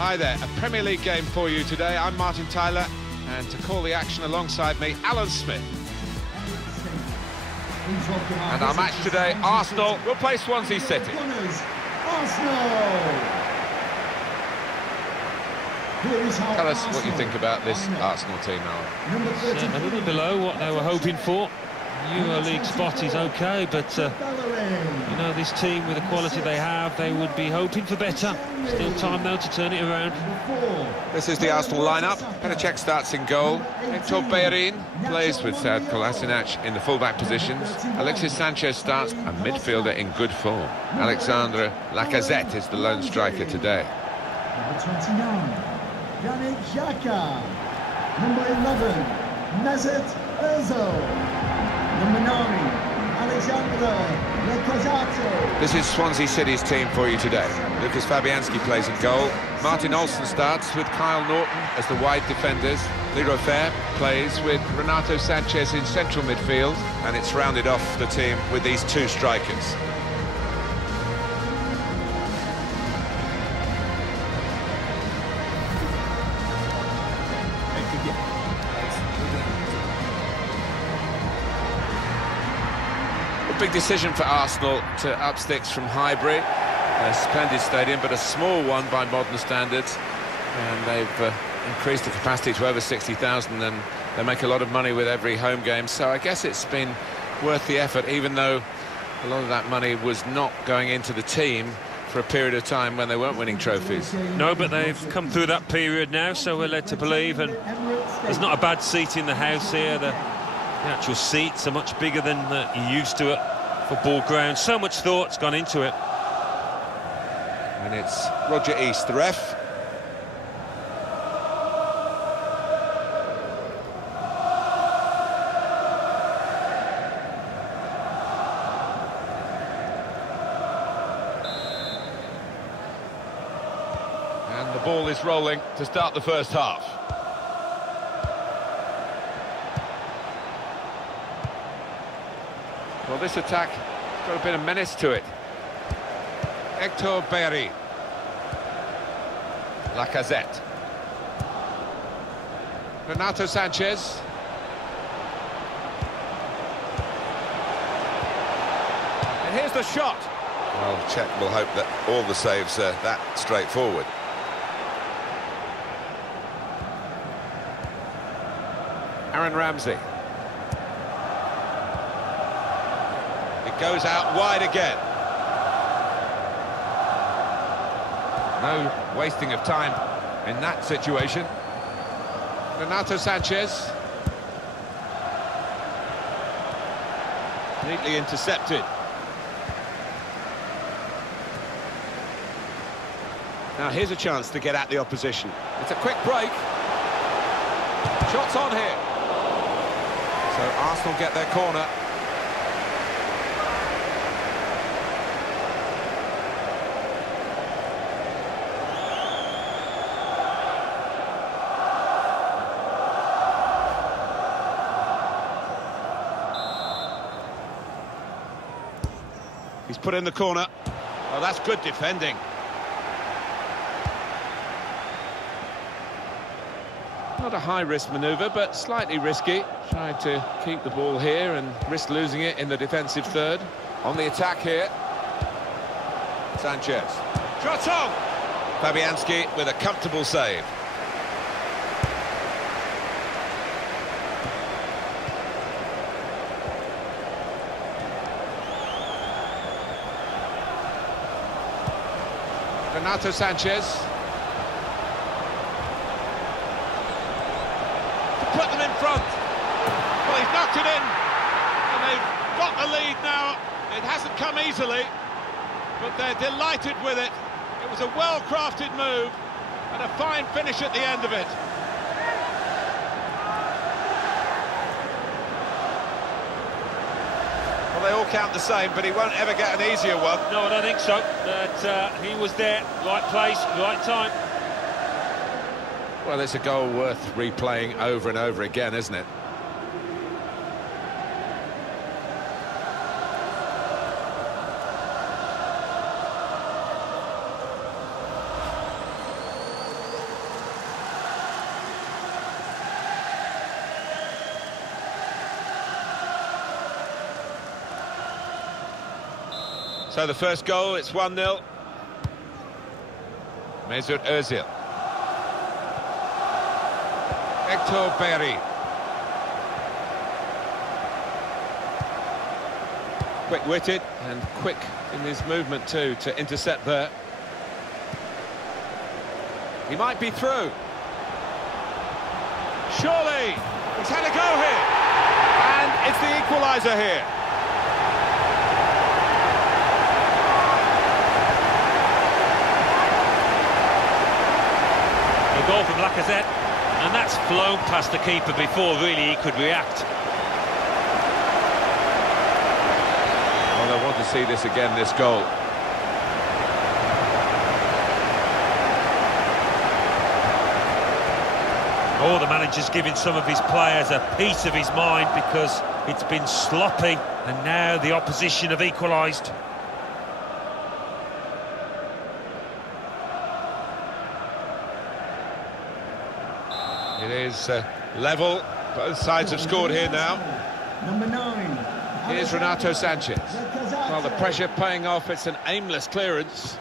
Hi there, a Premier League game for you today. I'm Martin Tyler, and to call the action alongside me, Alan Smith. And our match today, Arsenal will play Swansea City. Tell us what you think about this Arsenal team, Alan. A little below what they were hoping for. Euro League spot is okay, but you know, this team with the quality they have, they would be hoping for better. Still time though to turn it around. This is the Arsenal lineup. Petr starts in goal. Hector Bellerin plays with Kolasinac in the fullback positions. Alexis Sánchez starts, a midfielder in good form. Alexandre Lacazette is the lone striker today. Number 29, Granit Xhaka. Number 11, Mesut Ozil. Number 9, Alexandre Lacazette. This is Swansea City's team for you today. Lucas Fabianski plays in goal. Martin Olsen starts with Kyle Norton as the wide defenders. Leroy Fer plays with Renato Sánchez in central midfield, and it's rounded off the team with these two strikers. Big decision for Arsenal to up sticks from Highbury, a splendid stadium, but a small one by modern standards, and they've increased the capacity to over 60,000, and they make a lot of money with every home game, so I guess it's been worth the effort, even though a lot of that money was not going into the team for a period of time when they weren't winning trophies. No, but they've come through that period now, so we're led to believe, and there's not a bad seat in the house here. The actual seats are much bigger than you're used to at football ground. So much thought's gone into it. And it's Roger East, the ref. And the ball is rolling to start the first half. Well, this attack has got a bit of menace to it. Hector Bellerin. Lacazette. Renato Sánchez. And here's the shot. Well, Czech will hope that all the saves are that straightforward. Aaron Ramsey. Goes out wide again. No wasting of time in that situation. Renato Sánchez. Neatly intercepted. Now here's a chance to get at the opposition. It's a quick break. Shots on here. So Arsenal get their corner. He's put in the corner. Oh, that's good defending. Not a high-risk manoeuvre, but slightly risky. Tried to keep the ball here and risk losing it in the defensive third. On the attack here. Sánchez. Shot on! Fabianski with a comfortable save. Renato Sánchez. To put them in front. Well, he's knocked it in. And they've got the lead now. It hasn't come easily, but they're delighted with it. It was a well-crafted move and a fine finish at the end of it. Well, they all count the same, but he won't ever get an easier one. No, I don't think so. But he was there, right place, right time. Well, it's a goal worth replaying over and over again, isn't it? So the first goal, it's 1-0. Mesut Özil. Hector Berry. Quick-witted and quick in his movement too to intercept there. He might be through. Surely! He's had a go here. And it's the equaliser here. A goal from Lacazette, and that's flown past the keeper before really he could react. Well, I want to see this again, this goal. Oh, the manager's giving some of his players a piece of his mind because it's been sloppy, and now the opposition have equalised. It is level. Both sides have scored here now. Number 9. Here's Renato Sánchez. Well, the pressure paying off. It's an aimless clearance.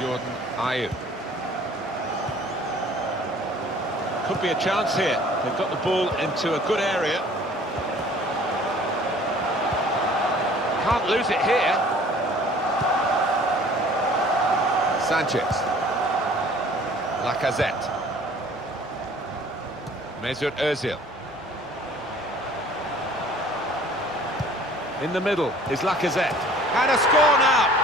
Jordan Ayew. Could be a chance here. They've got the ball into a good area. Can't lose it here. Sánchez. Lacazette. Mesut Özil. In the middle is Lacazette. And a score now!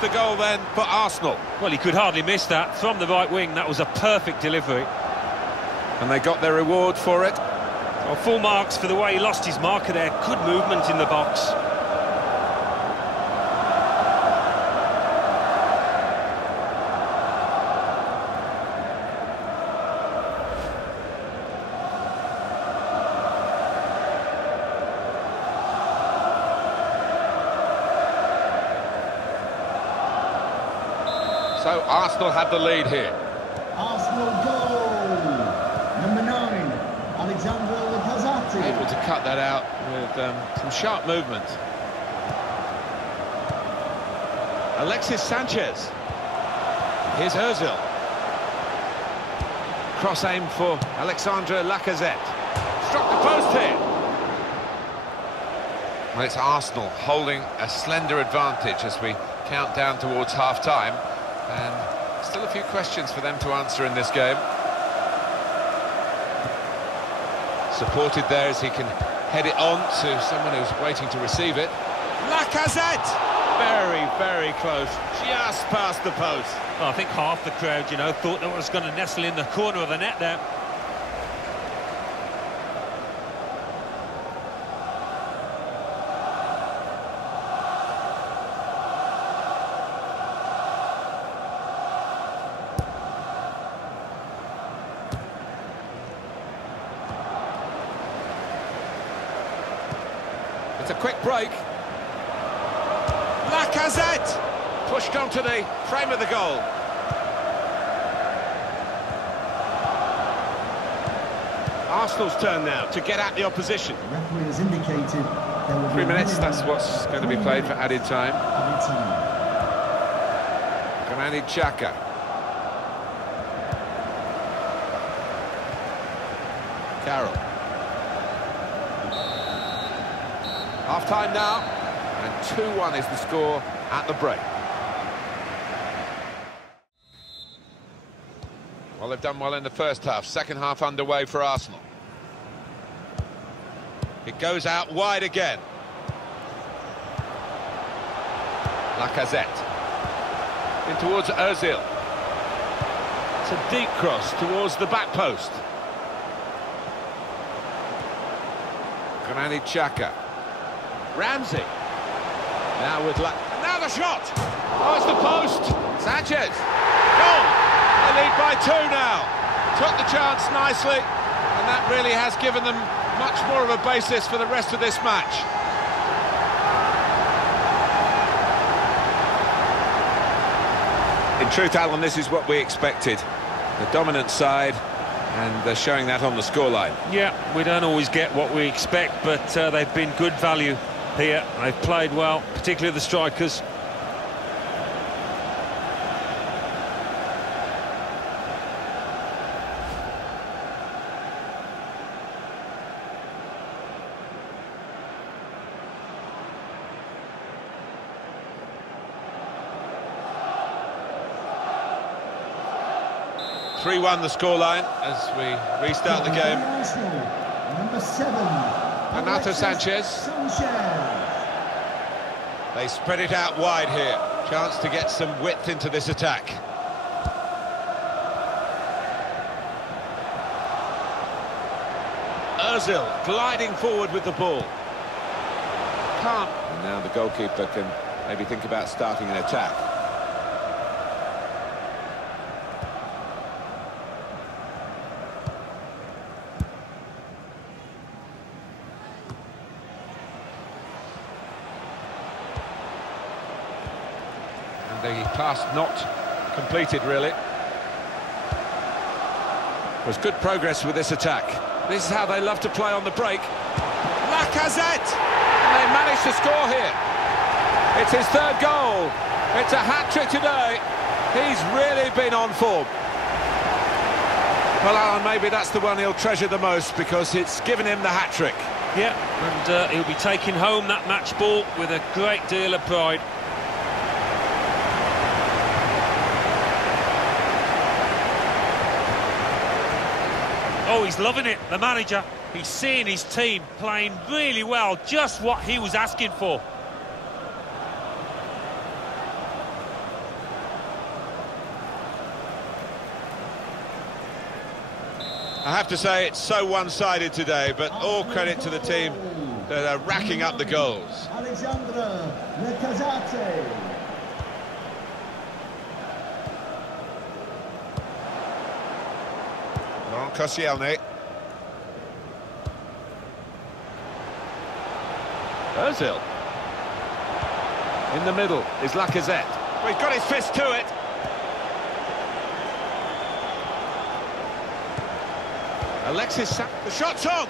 The goal then for Arsenal. Well, he could hardly miss that. From the right wing, that was a perfect delivery. And they got their reward for it. Well, full marks for the way he lost his marker there. Good movement in the box. So Arsenal have the lead here. Arsenal goal. Number 9, Alexander Lacazette. Able to cut that out with some sharp movement. Alexis Sánchez. Here's Özil. Cross aim for Alexandre Lacazette. Struck the post here. Well, it's Arsenal holding a slender advantage as we count down towards half-time. And still a few questions for them to answer in this game. Supported there as he can head it on to someone who's waiting to receive it. Lacazette! Very, very close. Just past the post. Well, I think half the crowd, you know, thought that was going to nestle in the corner of the net there. It's a quick break. Lacazette! Pushed onto the frame of the goal. Arsenal's turn now to get at the opposition. The referee has indicated there will be 3 minutes, that's what's going to be played for added time. Granit Xhaka. Carroll. Half-time now, and 2-1 is the score at the break. Well, they've done well in the first half. Second half underway for Arsenal. It goes out wide again. Lacazette. In towards Özil. It's a deep cross towards the back post. Granit Xhaka. Ramsey. Now with now the shot! Oh, it's the post! Sánchez! Goal! They lead by 2 now. Took the chance nicely, and that really has given them much more of a basis for the rest of this match. In truth, Alan, this is what we expected. The dominant side, and they're showing that on the scoreline. Yeah, we don't always get what we expect, but they've been good value here. They've played well, particularly the strikers. Three-1 the scoreline as we restart the game. Number 7, Renato Sánchez. They spread it out wide here. Chance to get some width into this attack. Ozil gliding forward with the ball. Can't. And now the goalkeeper can maybe think about starting an attack. The pass not completed, really. There's good progress with this attack. This is how they love to play on the break. Lacazette! And they managed to score here. It's his third goal. It's a hat-trick today. He's really been on form. Well, Alan, maybe that's the one he'll treasure the most because it's given him the hat-trick. Yeah, and he'll be taking home that match ball with a great deal of pride. Oh, he's loving it, the manager. He's seeing his team playing really well, just what he was asking for. I have to say it's so one-sided today, but all credit to the team that are racking up the goals. Laurent Koscielny. Ozil. In the middle is Lacazette. Well, he's got his fist to it. Alexis, the shot's on!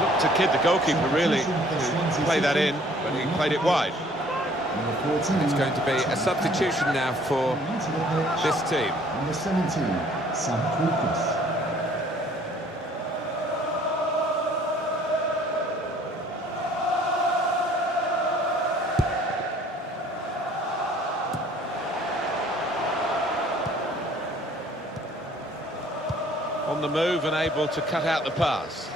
Looked to kid the goalkeeper, really, to play that in, but he played it wide. It's going to be a substitution now for this team. Number 17, Sánchez. On the move and able to cut out the pass.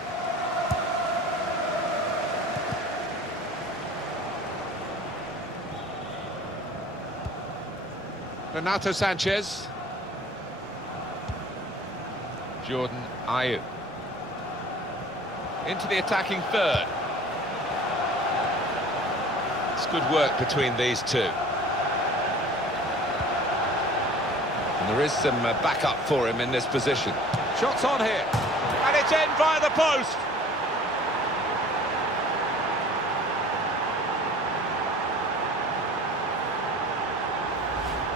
Renato Sánchez. Jordan Ayew. Into the attacking third. It's good work between these two. And there is some backup for him in this position. Shots on here, and it's in via the post.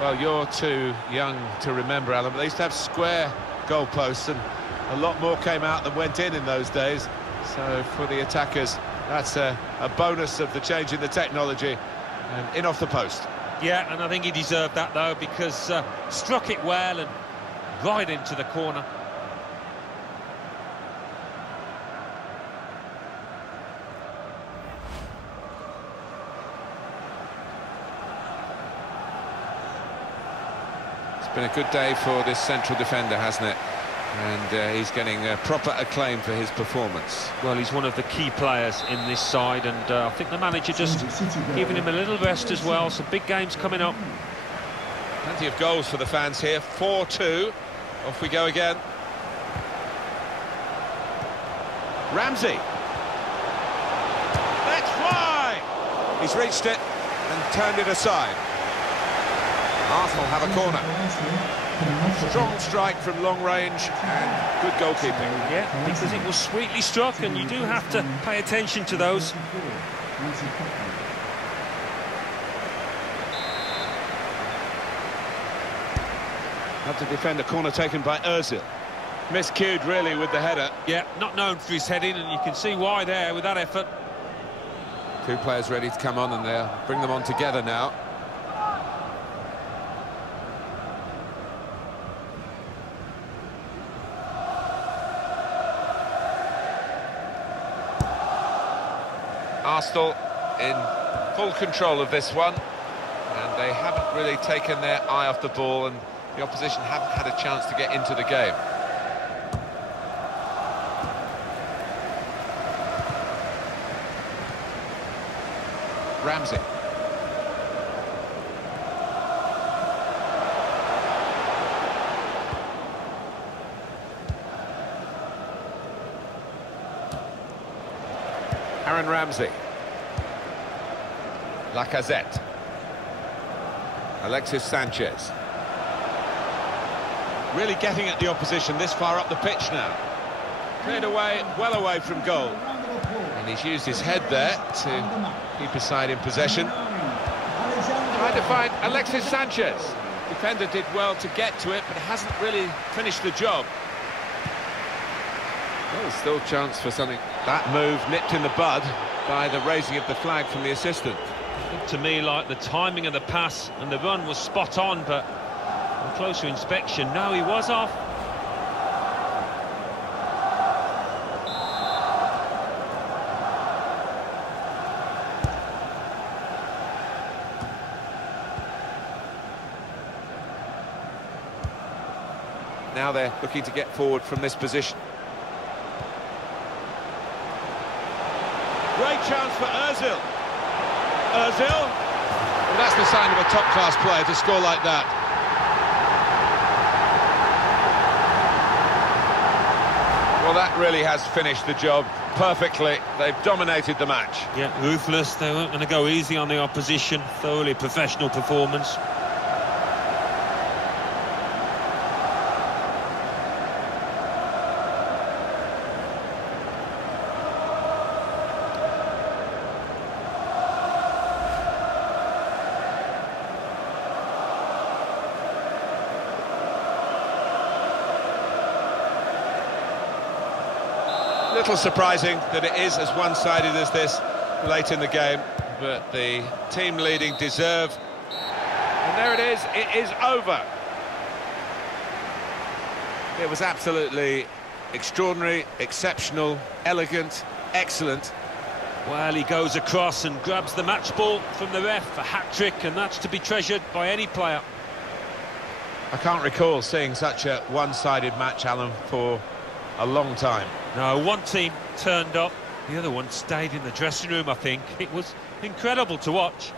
Well, you're too young to remember, Alan, but they used to have square goalposts, and a lot more came out than went in those days. So for the attackers, that's a bonus of the change in the technology, and in off the post. Yeah, and I think he deserved that, though, because struck it well and right into the corner. It's been a good day for this central defender, hasn't it? And he's getting proper acclaim for his performance. Well, he's one of the key players in this side, and I think the manager just giving him a little rest as well. Some big games coming up. Plenty of goals for the fans here. 4-2. Off we go again. Ramsey. Let's fly! He's reached it and turned it aside. Arsenal have a corner. Strong strike from long range and good goalkeeping. Yeah, because it was sweetly struck, and you do have to pay attention to those. Had to defend the corner taken by Ozil. Miscued, really, with the header. Yeah, not known for his heading, and you can see why there with that effort. Two players ready to come on, and they'll bring them on together now. Arsenal in full control of this one, and they haven't really taken their eye off the ball, and the opposition haven't had a chance to get into the game. Ramsey. Aaron Ramsey. Lacazette. Alexis Sánchez. Really getting at the opposition this far up the pitch now. Cleared away, well away from goal. And he's used his head there to keep his side in possession. Trying to find Alexis Sánchez. Defender did well to get to it, but hasn't really finished the job. Well, there's still a chance for something. That move nipped in the bud by the raising of the flag from the assistant. Looked to me like the timing of the pass and the run was spot on, but on closer inspection, no, he was off. Now they're looking to get forward from this position. Great chance for Ozil. Ozil. Well, that's the sign of a top-class player to score like that. Well, that really has finished the job perfectly. They've dominated the match. Yeah, ruthless. They weren't going to go easy on the opposition. Thoroughly professional performance. Little surprising that it is as one-sided as this late in the game, but the team leading deserve. And there it is over. It was absolutely extraordinary, exceptional, elegant, excellent. Well, he goes across and grabs the match ball from the ref, a hat-trick, and that's to be treasured by any player. I can't recall seeing such a one-sided match, Alan, for a long time. No, one team turned up, the other one stayed in the dressing room, I think. It was incredible to watch.